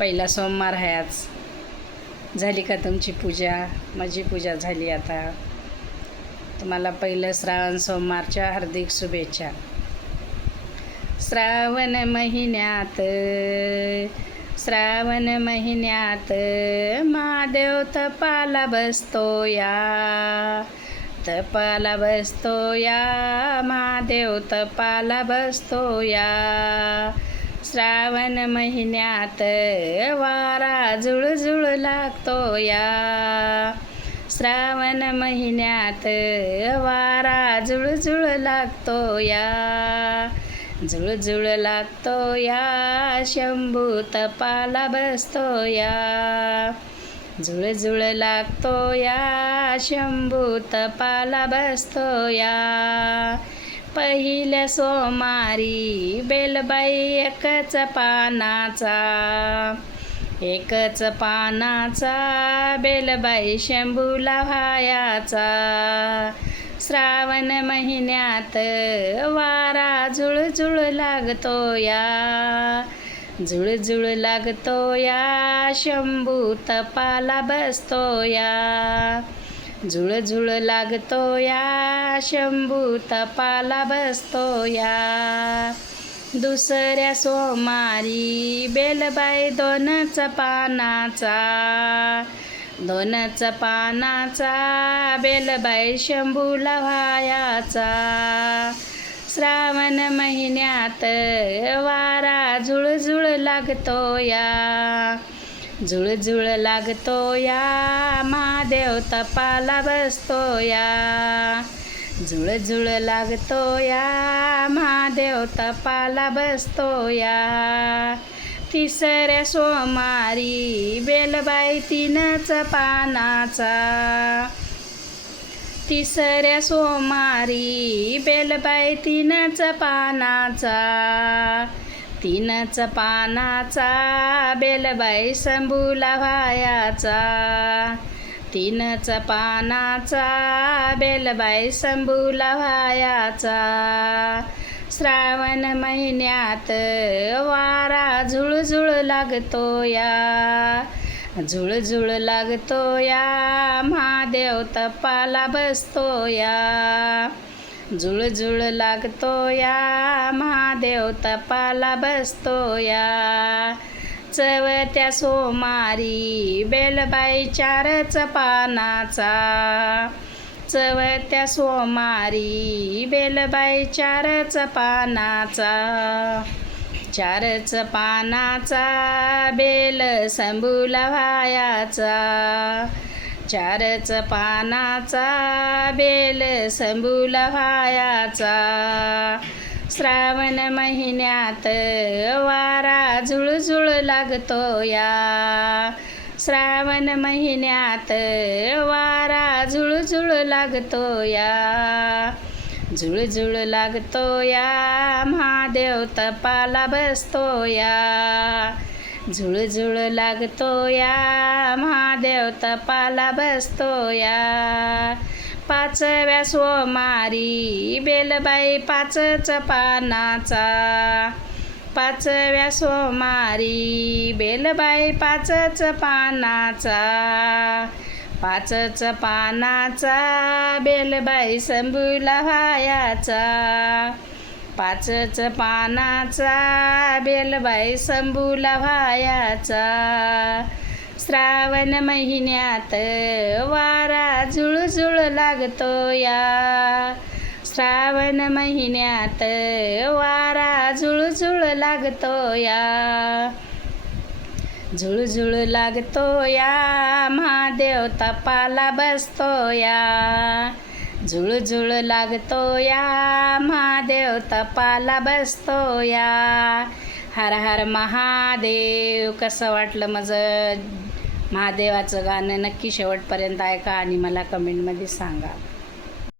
पहिला सोमवार आहे आज. झाली का तुमची पूजा? माझी पूजा झाली. आता तुम्हाला पहिलं श्रावण सोमवारच्या हार्दिक शुभेच्छा. श्रावण महिन्यात महादेव तपाला बसतो या महादेव तपाला बसतो या. श्रावण महिन्यात वारा झुळझुळ लागतो या. श्रावण महिन्यात वारा झुळझुळ लागतो या. झुळझुळ लागतो या शंभू तपाला बसतो या. झुळझुळ लागतो या शंभू तपाला बसतो या. पहिल्या सोमारी बेलबाई एकच पानाचा बेलबाई शंभूला व्हायाचा. श्रावण महिन्यात वारा झुळझुळ लागतो या. झुळझुळ लागतो या शंभू तपाला बसतो या. झुळझुळ लागतो या शंभू तपाला बसतो या. दुसऱ्या सोमारी बेलबाई दोनच पानाचा बेलबाई शंभूला व्हायाचा. श्रावण महिन्यात वारा झुळझुळ लागतो या. झुळझुळ लागतो या महादेव तपाला बसतो या. झुळझुळ लागतो या महादेव तपाला बसतो या. तिसऱ्या सोमारी बेलबाई तीनच पानाचा बेलबाई शंभूला व्हायाचा. तीनच पानाचा बेलबाई शंभूला व्हायाचा. श्रावण महिन्यात वारा झुळझुळ लागतो या. झुळझुळ लागतो या महादेव तपाला बसतो या. झुळझुळ लागतो या महादेव तपाला बसतो या. चवथ्या सोमारी बेलबाई चारच पानाचा बेल शंभूला व्हायाचा. चारच पानाचा बेल शंभूला व्हायाचा. श्रावण महिन्यात वारा झुळझुळ लागतो या. श्रावण महिन्यात वारा झुळझुळ लागतो या. झुळझुळ लागतो या महादेव तपाला बसतो या. झुळझुळ लागतो या महादेव तपाला बसतो या. पाचव्या सोमारी बेलबाई पाचच पानाचा बेलबाई शंभूला व्हायाचा. पाचच पानाचा बेलबाई शंभूला व्हायाचा. श्रावण महिन्यात वारा झुळझुळ लागतो या. श्रावण महिन्यात वारा झुळझुळ लागतो या. झुळझुळ लागतो या महादेव तपाला बसतो या. झुळझुळ लागतो या महादेव तपाला बसतो या. हर हर महादेव. कसं वाटलं माझं महादेवाचं गाणं? नक्की शेवटपर्यंत ऐका आणि मला कमेंटमध्ये सांगा.